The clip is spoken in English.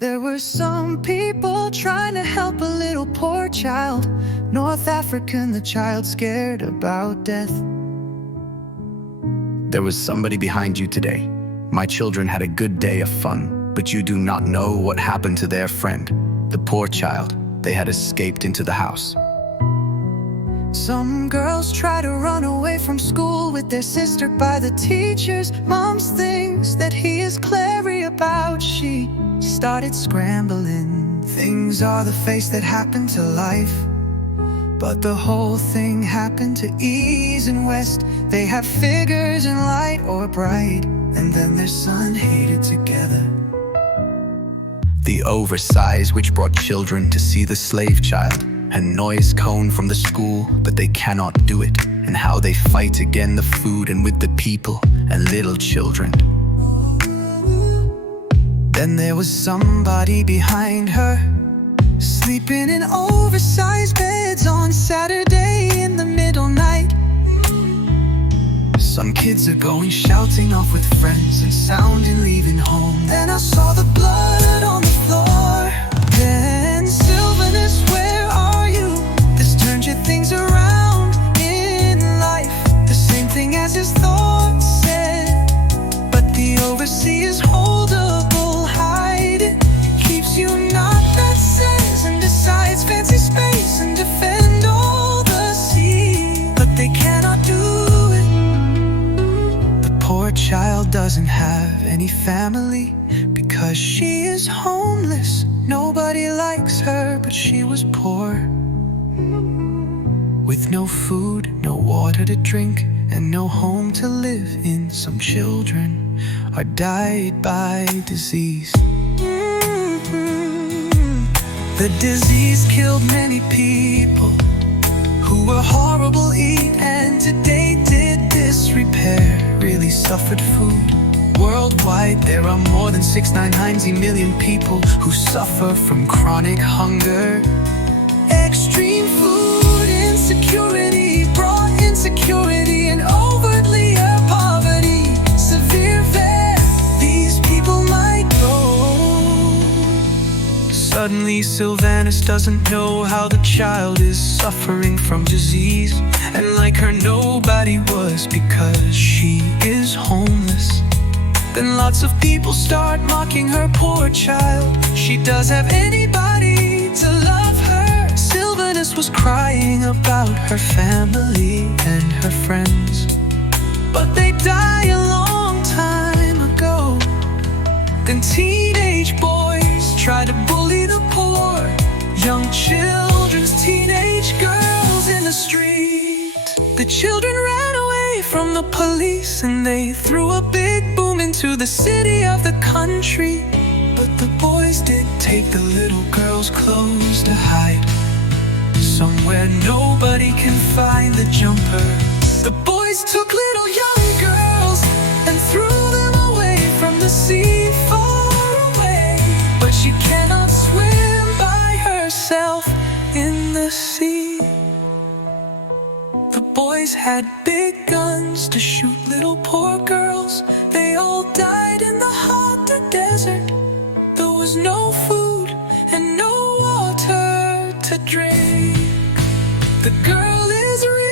There were some people trying to help a little poor child, North African, the child scared about death. There was somebody behind you today. My children had a good day of fun, but you do not know what happened to their friend, the poor child. They had escaped into the house. Some girls try to run away from school with their sister by the teachers. Mom's thinks that he is clever about. She started scrambling. Things are the face that happen to life, but the whole thing happened to East and West. They have figures in light or bright, and then their son hated together. The oversize which brought children to see the slave child, and noise cone from the school, but they cannot do it, and how they fight again the food and with the people and little children. Then there was somebody behind her, sleeping in oversized beds on Saturday in the middle night. Some kids are going shouting off with friends and sounding leaving home. Then I saw the blood on the floor. Then Sylvanus, where are you? This turned your things around in life. The same thing as his thoughts said, but the overseer's holdable hide it. Keeps you not that says and decides fancy space and defend all the sea, but they cannot do it. The poor child doesn't have any family because she is homeless. Nobody likes her, but she was poor, with no food, no water to drink, and no home to live in. Some children are died by disease. The disease killed many people who were horrible eat, and today did disrepair, really suffered food. Worldwide, there are more than 690 million people who suffer from chronic hunger. Extreme food insecurity brought insecurity and overtly poverty. Severe vet, these people might go. Suddenly Sylvanus doesn't know how the child is suffering from disease, and like her nobody was because she is homeless. Then lots of people start mocking her poor child. She does have anybody to love her. Sylvanus was crying about her family and her friends, but they died a long time ago. Then teenage boys try to bully the poor, young children's teenage girls in the street. The children ran away from the police, and they threw a big boom into the city of the country. But the boys did take the little girl's clothes to hide somewhere nobody can find the jumper. The boys took little young girls and threw them away from the sea far away, but she cannot swim by herself in the sea. The boys had big guns to shoot little poor girls. They all died in the hot desert. There was no food and no water to drink. The girl is real.